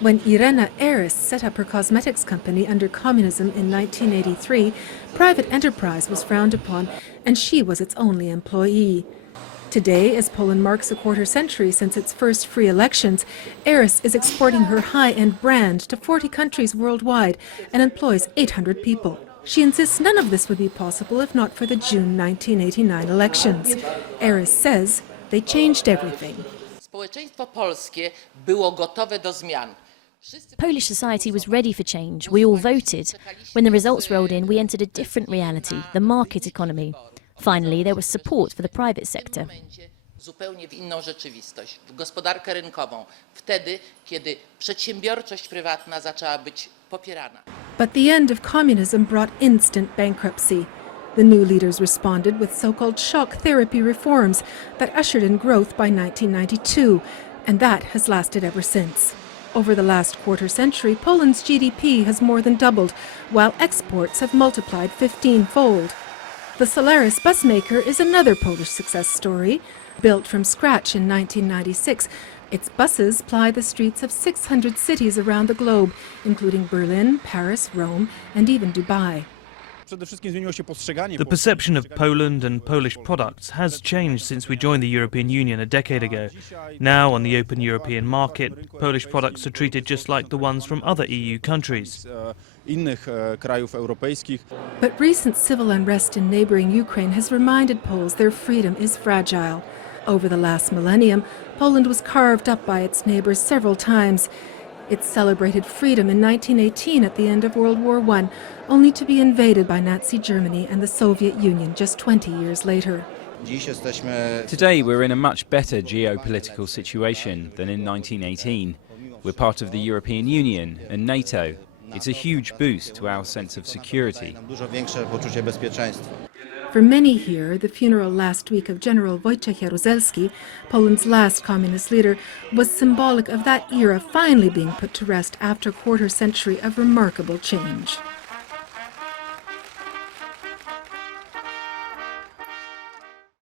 When Irena Eris set up her cosmetics company under communism in 1983, private enterprise was frowned upon, and she was its only employee. Today, as Poland marks a quarter century since its first free elections, Eris is exporting her high-end brand to 40 countries worldwide and employs 800 people. She insists none of this would be possible if not for the June 1989 elections. Eris says they changed everything. Społeczeństwo polskie było gotowe do zmian. Polish society was ready for change. We all voted. When the results rolled in, we entered a different reality, the market economy. Finally, there was support for the private sector. Zupełnie w inną rzeczywistość, w gospodarkę rynkową, wtedy, kiedy przedsiębiorczość prywatna zaczęła być popierana. But the end of communism brought instant bankruptcy. The new leaders responded with so-called shock therapy reforms that ushered in growth by 1992, and that has lasted ever since. Over the last quarter century, Poland's GDP has more than doubled, while exports have multiplied 15-fold. The Solaris bus maker is another Polish success story. Built from scratch in 1996, its buses ply the streets of 600 cities around the globe, including Berlin, Paris, Rome, and even Dubai. The perception of Poland and Polish products has changed since we joined the European Union a decade ago. Now, on the open European market, Polish products are treated just like the ones from other EU countries. But recent civil unrest in neighboring Ukraine has reminded Poles their freedom is fragile. Over the last millennium, Poland was carved up by its neighbors several times. It celebrated freedom in 1918 at the end of World War I, only to be invaded by Nazi Germany and the Soviet Union just 20 years later. Today we're in a much better geopolitical situation than in 1918. We're part of the European Union and NATO. It's a huge boost to our sense of security. For many here, the funeral last week of General Wojciech Jaruzelski, Poland's last communist leader, was symbolic of that era finally being put to rest after a quarter century of remarkable change.